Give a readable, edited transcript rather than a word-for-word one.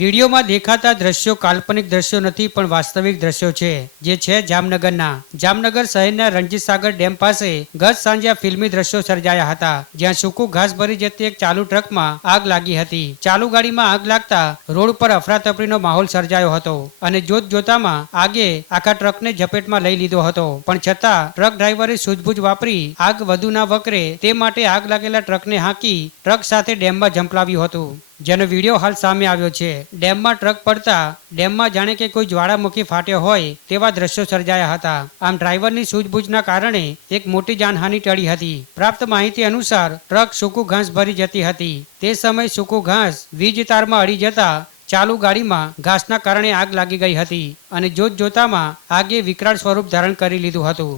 વિડીયોમાં દેખાતા દ્રશ્યો કાલ્પનિક દ્રશ્યો નથી પણ વાસ્તવિક દ્રશ્યો છે, જે છે જામનગરના. જામનગર શહેરના રણજીત સાગર ડેમ પાસે ગત સાંજે આ ફિલ્મી દ્રશ્યો સર્જાયા હતા, જ્યાં સૂકું ઘાસ ભરી જતી એક ચાલુ ટ્રકમાં આગ લાગી હતી. ચાલુ ગાડીમાં આગ લાગતા રોડ પર અફરાતફરીનો માહોલ સર્જાયો હતો અને જોત જોતામાં આગે આખા ટ્રકને ઝપેટમાં લઈ લીધો હતો. પણ છતાં ટ્રક ડ્રાઈવરે સૂઝબૂઝ વાપરી આગ વધુ ના વકરે તે માટે આગ લાગેલા ટ્રકને હાંકી ટ્રક સાથે ડેમમાં ઝંપલાવ્યું હતું, જેનો વિડીયો હાલ સામે આવ્યો છે. ડેમમાં ટ્રક પડતા ડેમમાં જાણે કે કોઈ જ્વાળામુખી ફાટ્યો હોય તેવા દ્રશ્યો સર્જાયા હતા. આમ ડ્રાઈવરની સૂઝબૂઝના કારણે એક મોટી જાનહાનિ ટળી હતી. પ્રાપ્ત માહિતી અનુસાર ટ્રક સૂકું ઘાસ ભરી જતી હતી. તે સમયે સૂકું ઘાસ વીજ તારમાં અડી જતા ચાલુ ગાડીમાં ઘાસના કારણે આગ લાગી ગઈ હતી અને જોત જોતામાં આગે વિકરાળ સ્વરૂપ ધારણ કરી લીધું હતું.